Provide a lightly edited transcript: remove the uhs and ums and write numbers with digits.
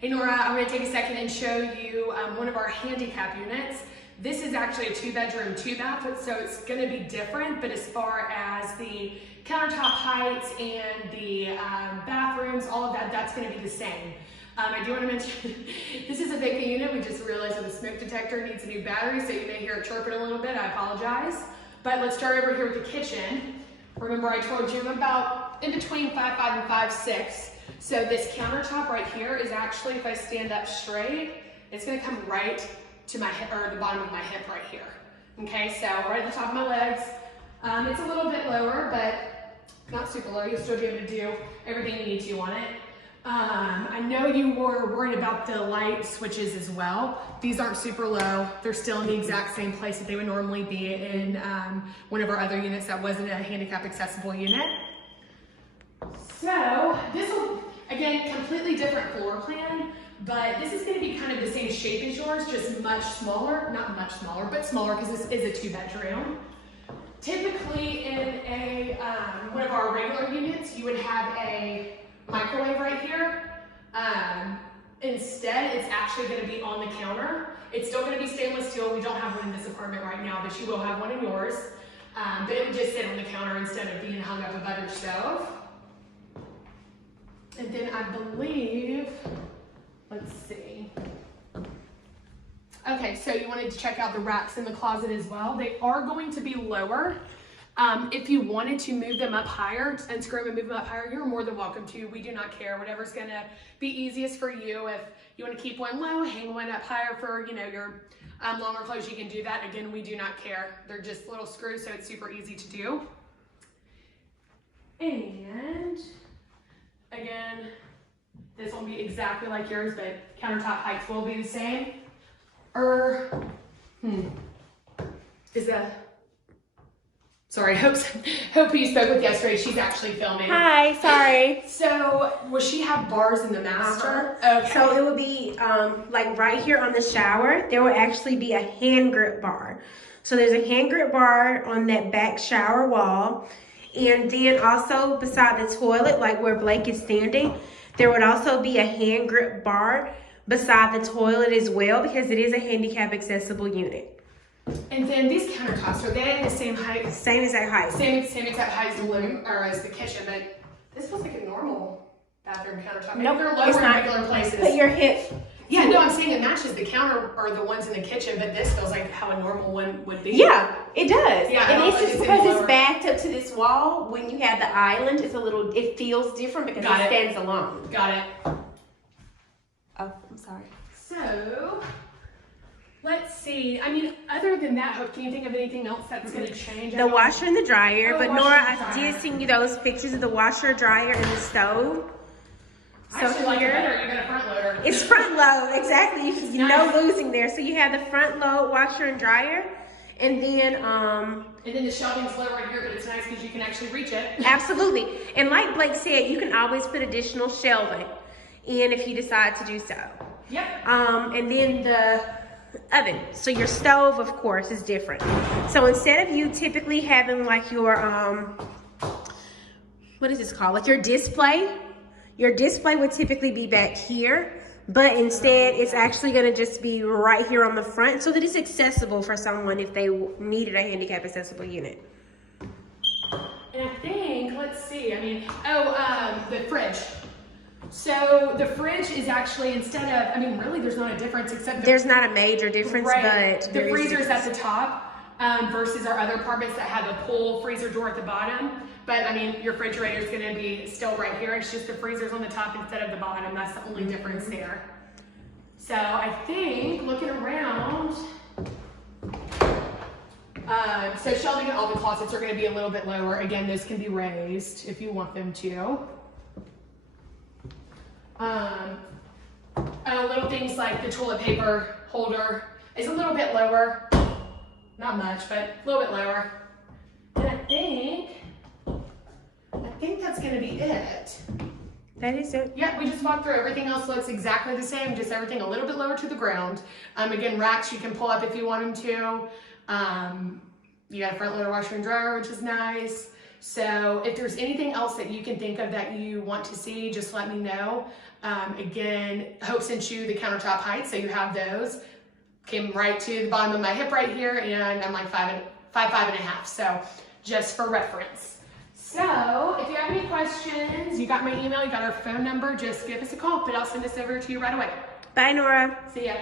Hey Nora, I'm going to take a second and show you one of our handicap units. This is actually a 2-bedroom, 2-bath, so it's going to be different, but as far as the countertop heights and the bathrooms, all of that, that's going to be the same. I do want to mention, this is a vacant unit. We just realized that the smoke detector needs a new battery, so you may hear it chirping a little bit. I apologize. But let's start over here with the kitchen. Remember I told you I'm about in between 5'5" and 5'6". So this countertop right here is actually, if I stand up straight, it's going to come right to my hip, or the bottom of my hip right here. Okay, so right at the top of my legs. It's a little bit lower, but not super low. You'll still be able to do everything you need to on it. I know you were worried about the light switches as well. These aren't super low. They're still in the exact same place that they would normally be in one of our other units that wasn't a handicap accessible unit. So this will, again, completely different floor plan, but this is going to be kind of the same shape as yours, just much smaller. Not much smaller, but smaller because this is a 2-bedroom. Typically in a one of our regular units, you would have a microwave right here. Instead, it's actually going to be on the counter. It's still going to be stainless steel. We don't have one in this apartment right now, but you will have one in yours. But it would just sit on the counter instead of being hung up above your stove. And then I believe, let's see. Okay, so you wanted to check out the racks in the closet as well. They are going to be lower. If you wanted to move them up higher, unscrew them and move them up higher, you're more than welcome to. We do not care. Whatever's gonna be easiest for you. If you want to keep one low, hang one up higher for your longer clothes, you can do that. Again, we do not care. They're just little screws, so it's super easy to do. And again, this won't be exactly like yours, but countertop heights will be the same. Sorry, Hope you spoke with yesterday. She's actually filming. Hi, sorry. So, will she have bars in the master? Okay. So it will be like right here on the shower, there will actually be a hand grip bar. So there's a hand grip bar on that back shower wall. And then also beside the toilet, like where Blake is standing, there would also be a hand grip bar beside the toilet as well, because it is a handicap accessible unit. And then these countertops, are they the same height? Same exact height. Same exact height as the living, or as the kitchen, but this feels like a normal bathroom countertop. Nope, they're lower it's in not. regular places. Put your hip. Yeah, no, I'm saying it matches the counter or the ones in the kitchen, but this feels like how a normal one would be. Yeah, it does. Yeah, and it's just because lower. it's backed up to this wall. When you have the island, it feels different because it stands alone. Got it. Oh, I'm sorry. So, let's see. I mean, other than that, Hope, can you think of anything else that's going to change? The washer and the dryer. Oh, but washer Nora, and I dryer. did send you those pictures of the washer, dryer, and the stove. I actually like it better. You got a front loader. It's front load, exactly. You nice. no losing there. So you have the front load washer and dryer, and then And then the shelving's low right here, but it's nice because you can actually reach it. absolutely. And like Blake said, you can always put additional shelving in if you decide to do so. Yep. And then the oven. So your stove, of course, is different. So instead of you typically having like your what is this called? Like your display would typically be back here, but instead it's actually going to just be right here on the front, so that it's accessible for someone if they needed a handicap accessible unit. And I think, let's see, I mean, the fridge. So the fridge is actually, instead of, I mean, really there's not a difference except There's not a major difference, right, but the freezer's at the top versus our other apartments that have a pull freezer door at the bottom. But I mean, your refrigerator is going to be still right here. It's just the freezer's on the top instead of the bottom. That's the only difference there. So I think looking around, so shelving in all the closets are going to be a little bit lower. Again, those can be raised if you want them to. Little things like the toilet paper holder is a little bit lower. Not much, but a little bit lower. And I think that's going to be it. that is it. Yeah, we just walked through. Everything else looks exactly the same, just everything a little bit lower to the ground. Again, racks you can pull up if you want them to. You got a front loader washer and dryer, which is nice. So if there's anything else that you can think of that you want to see, just let me know. Again, Hope sent you the countertop heights, so you have those. Came right to the bottom of my hip right here, and I'm like five and a half. So just for reference. So if you have any questions, you got my email, you got our phone number, just give us a call, but I'll send this over to you right away. Bye, Nora. See ya.